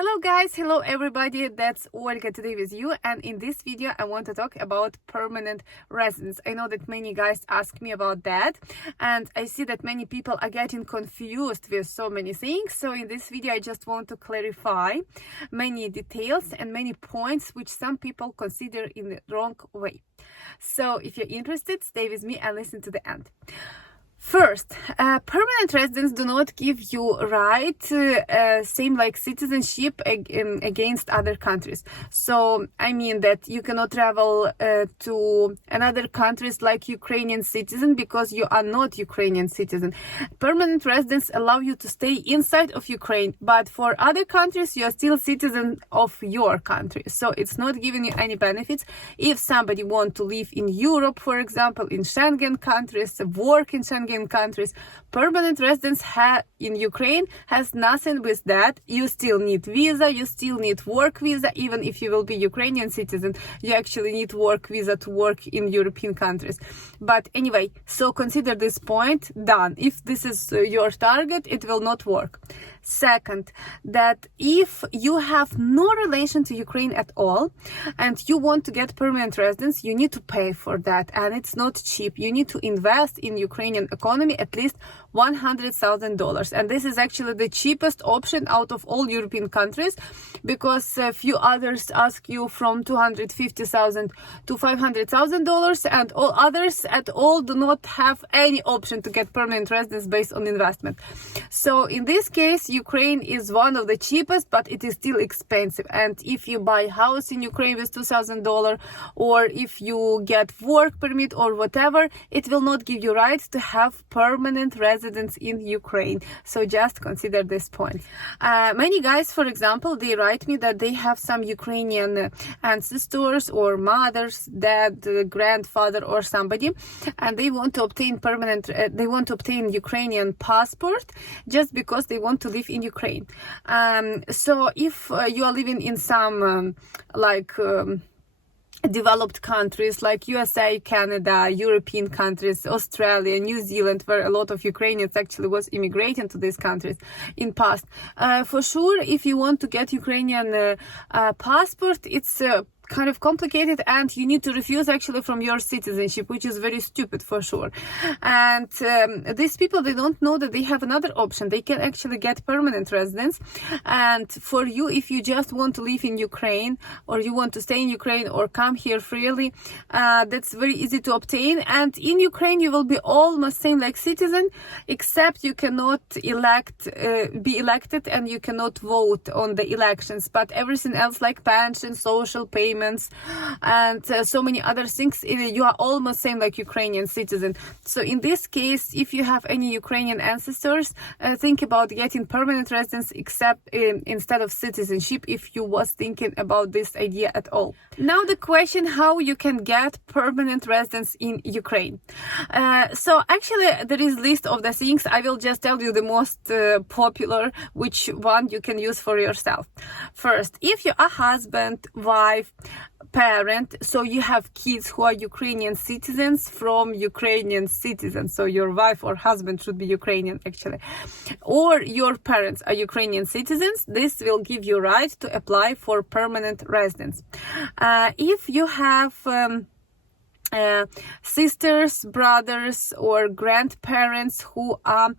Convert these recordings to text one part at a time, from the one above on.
Hello guys, hello everybody, that's Olga today with you, and in this video I want to talk about permanent residence. I know that many guys ask me about that, and I see that many people are getting confused with so many things. So in this video I just want to clarify many details and many points which some people consider in the wrong way. So if you're interested, stay with me and listen to the end. First, permanent residents do not give you right same like citizenship against other countries. So I mean that you cannot travel to another countries like Ukrainian citizen because you are not Ukrainian citizen. Permanent residents allow you to stay inside of Ukraine, but for other countries you are still citizen of your country. So it's not giving you any benefits. If somebody want to live in Europe, for example, in Schengen countries, work in Schengen countries, permanent residence in Ukraine has nothing with that. You still need visa, you still need work visa. Even if you will be Ukrainian citizen, you actually need work visa to work in European countries. But anyway, so consider this point done. If this is your target, it will not work. Second, that if you have no relation to Ukraine at all and you want to get permanent residence, you need to pay for that, and it's not cheap. You need to invest in Ukrainian economy at least $100,000, and this is actually the cheapest option out of all European countries, because a few others ask you from $250,000 to $500,000, and all others at all do not have any option to get permanent residence based on investment. So in this case, Ukraine is one of the cheapest, but it is still expensive. And if you buy a house in Ukraine with $2,000, or if you get work permit or whatever, it will not give you right to have permanent residence in Ukraine. So just consider this point. Many guys, for example, they write me that they have some Ukrainian ancestors or mothers, dad, grandfather, or somebody, and they want to obtain Ukrainian passport just because they want to live in Ukraine. So if you are living in some developed countries like USA, Canada, European countries, Australia, New Zealand, where a lot of Ukrainians actually was immigrating to these countries in past, for sure, if you want to get Ukrainian passport, it's kind of complicated, and you need to refuse actually from your citizenship, which is very stupid for sure. And these people, they don't know that they have another option. They can actually get permanent residence, and for you, if you just want to live in Ukraine, or you want to stay in Ukraine or come here freely, that's very easy to obtain. And in Ukraine you will be almost same like citizen, except you cannot be elected, and you cannot vote on the elections, but everything else like pension, social payments, and so many other things, you are almost same like Ukrainian citizen. So in this case, if you have any Ukrainian ancestors, think about getting permanent residence instead of citizenship, if you was thinking about this idea at all. Now the question, how you can get permanent residence in Ukraine. So actually there is list of the things. I will just tell you the most popular, which one you can use for yourself. First, if you are husband, wife, parent, so you have kids who are Ukrainian citizens from Ukrainian citizens, so your wife or husband should be Ukrainian actually, or your parents are Ukrainian citizens, this will give you right to apply for permanent residence. If you have sisters, brothers, or grandparents who are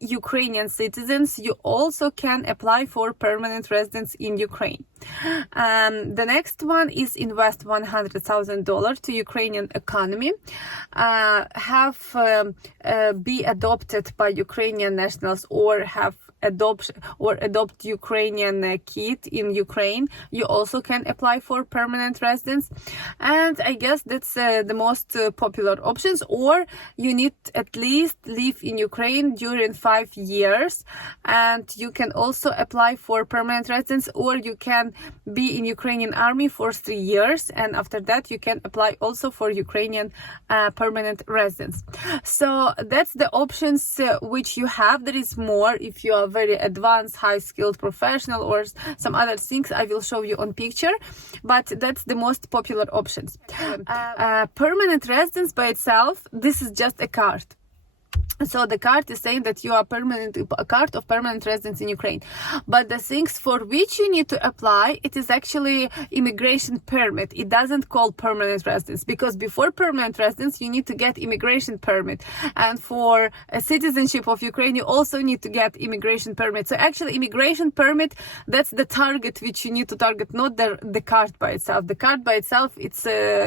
Ukrainian citizens, you also can apply for permanent residence in Ukraine. The next one is invest $100,000 to Ukrainian economy, be adopted by Ukrainian nationals, or adopt Ukrainian kid in Ukraine. You also can apply for permanent residence, and I guess that's the most popular options. Or you need at least live in Ukraine during 5 years, and you can also apply for permanent residence, or you can be in Ukrainian army for 3 years, and after that you can apply also for Ukrainian permanent residence. So that's the options which you have. There is more if you are very advanced, high-skilled professional, or some other things I will show you on picture, but that's the most popular options. Permanent residence by itself, this is just a card. So the card is saying that you are a card of permanent residence in Ukraine. But the things for which you need to apply, it is actually immigration permit. It doesn't call permanent residence, because before permanent residence, you need to get immigration permit. And for a citizenship of Ukraine, you also need to get immigration permit. So actually immigration permit, that's the target which you need to target, not the card by itself. The card by itself, it's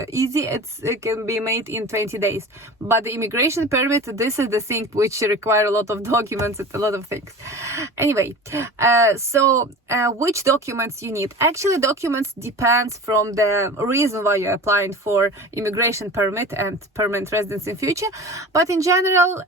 easy. It can be made in 20 days. But the immigration permit, this is the thing which require a lot of documents and a lot of things. Anyway, so which documents you need? Actually, documents depends from the reason why you're applying for immigration permit and permanent residence in future. But in general,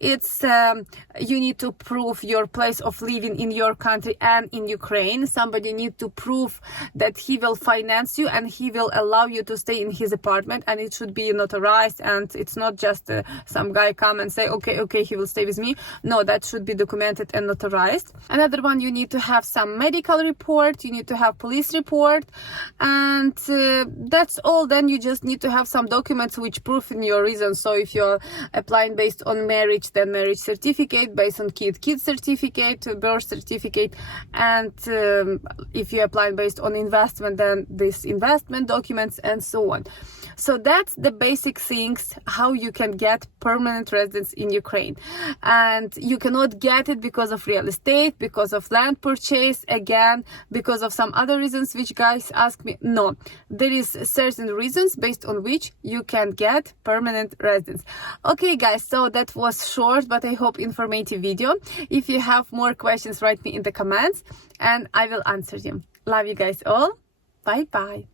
it's you need to prove your place of living in your country and in Ukraine. Somebody need to prove that he will finance you and he will allow you to stay in his apartment, and it should be notarized, and it's not just some guy come and say okay, he will stay with me. No, that should be documented and notarized. Another one, you need to have some medical report, you need to have police report, and that's all. Then you just need to have some documents which prove in your reason. So if you're applying based on marriage, then marriage certificate, based on kid certificate, birth certificate, and if you're applying based on investment, then this investment documents and so on. So that's the basic things how you can get permanent residence in Ukraine. And you cannot get it because of real estate, because of land purchase, again, because of some other reasons which guys ask me. No, there is certain reasons based on which you can get permanent residence. Okay guys, so that was short but I hope informative video. If you have more questions, write me in the comments and I will answer them. Love you guys all. Bye bye.